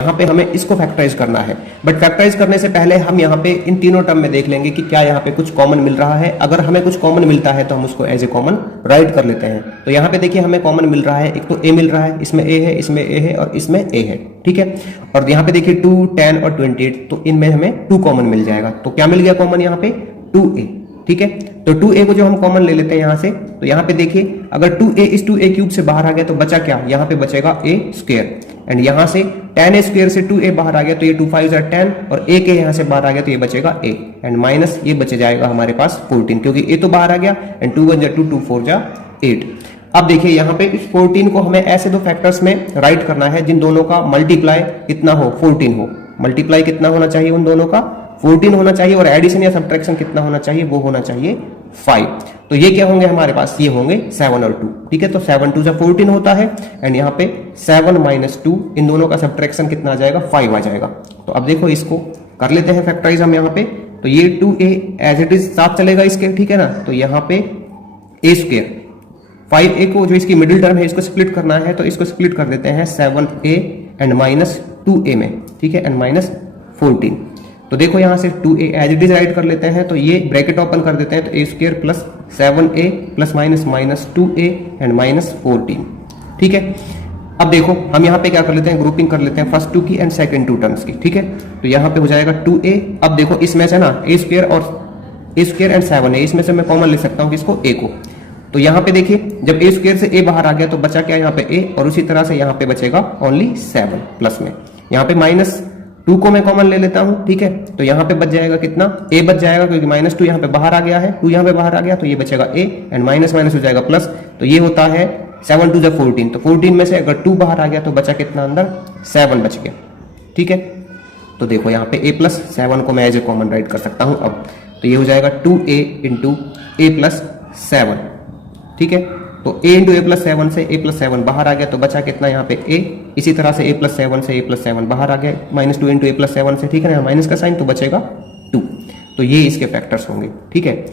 यहाँ पे हमें इसको फैक्टराइज करना है, बट फैक्टराइज करने से पहले हम यहाँ पे इन तीनों टर्म में देख लेंगे कि क्या यहाँ पे कुछ कॉमन मिल रहा है। अगर हमें कुछ कॉमन मिलता है तो हम उसको एज ए कॉमन राइट कर लेते हैं। तो यहाँ पे देखिए हमें कॉमन मिल रहा है, एक तो ए मिल रहा है, इसमें ए है, इसमें ए है और इसमें ए है, ठीक है। और यहाँ पे देखिए 2, 10 और 28, तो इनमें हमें 2 कॉमन मिल जाएगा। तो क्या मिल गया कॉमन यहाँ पे? 2a, ठीक है। तो 2a को जो हम कॉमन ले लेते हैं यहाँ से, तो यहाँ पे देखिए अगर 2a इस 2a क्यूब से बाहर आ गया तो बचा क्या? यहाँ पे बचेगा a स्क्वायर, एंड यहाँ से 10a स्क्वायर से 2a बाहर आ गया तो ये 2 5 10, और a के यहाँ से बाहर आ गया तो ये बचेगा a, एंड माइनस ये बचे जाएगा हमारे पास 14, क्योंकि a तो बाहर आ गया, एंड 2 1 2 2 4 8। अब देखिए यहाँ पे इस 14 को हमें ऐसे दो फैक्टर्स में राइट करना है जिन दोनों का मल्टीप्लाई कितना हो? 14 हो। मल्टीप्लाई कितना होना चाहिए उन दोनों का? 14 होना चाहिए, और एडिशन या सब्ट्रैक्शन कितना होना चाहिए? वो होना चाहिए 5। तो ये क्या होंगे हमारे पास? ये होंगे 7 और 2, ठीक है। तो 7 2 14 होता है, एंड यहाँ पे 7 - 2, इन दोनों का सब्ट्रैक्शन कितना आ जाएगा? 5 आ जाएगा। तो अब देखो इसको कर लेते हैं फैक्टराइज हम यहाँ पे। तो ये 2a एज इट इज साथ चलेगा इसके, ठीक है ना। तो यहाँ पे a स्क्वायर 5a को जो इसकी मिडिल टर्म है इसको स्प्लिट करना है, तो इसको स्प्लिट कर देते हैं 7a एंड -2a में, ठीक है, एंड -14। तो देखो यहाँ से 2a as it is right कर लेते हैं, तो ये ब्रैकेट ओपन कर देते हैं, तो a square plus 7a plus minus 2a and -14, ठीक है। अब देखो हम यहाँ पे क्या कर लेते हैं? ग्रुपिंग कर लेते हैं फर्स्ट 2 की एंड सेकंड 2 टर्म्स की, ठीक है। तो यहाँ पे हो जाएगा 2a। अब देखो इसमें से ना a स्क्वायर एंड 7 है, इसमें से मैं कॉमन ले सकता हूँ किसको? a को। तो यहाँ पे देखिए जब a स्क्वायर से a बाहर आ गया तो बचा क्या यहाँ पे? a, और उसी तरह से यहाँ पे बचेगा ओनली 7 प्लस में। यहाँ पे -2 को मैं कॉमन ले लेता हूँ, ठीक है। तो यहाँ पे बच जाएगा कितना? a बच जाएगा, क्योंकि -2 यहाँ पे बाहर आ गया है, 2 यहाँ पे बाहर आ गया, तो ये बचेगा a, एंड माइनस हो जाएगा प्लस। तो ये होता है 7 2 14। तो 14 में से अगर 2 बाहर आ गया तो बचा कितना अंदर? 7 बच गया, ठीक है। तो देखो यहाँ पे a प्लस 7 को मैं एज ए कॉमन राइट कर सकता हूँ अब। तो ये हो जाएगा 2a इंटू a प्लस 7, ठीक है। तो a इंटू a प्लस 7 से a प्लस 7 बाहर आ गया तो बचा कितना यहाँ पे? a। इसी तरह से a प्लस 7 से a प्लस 7 बाहर आ गया, -2 इंटू a प्लस 7 से, ठीक है ना, माइनस का साइन, तो बचेगा 2। तो ये इसके फैक्टर्स होंगे, ठीक है।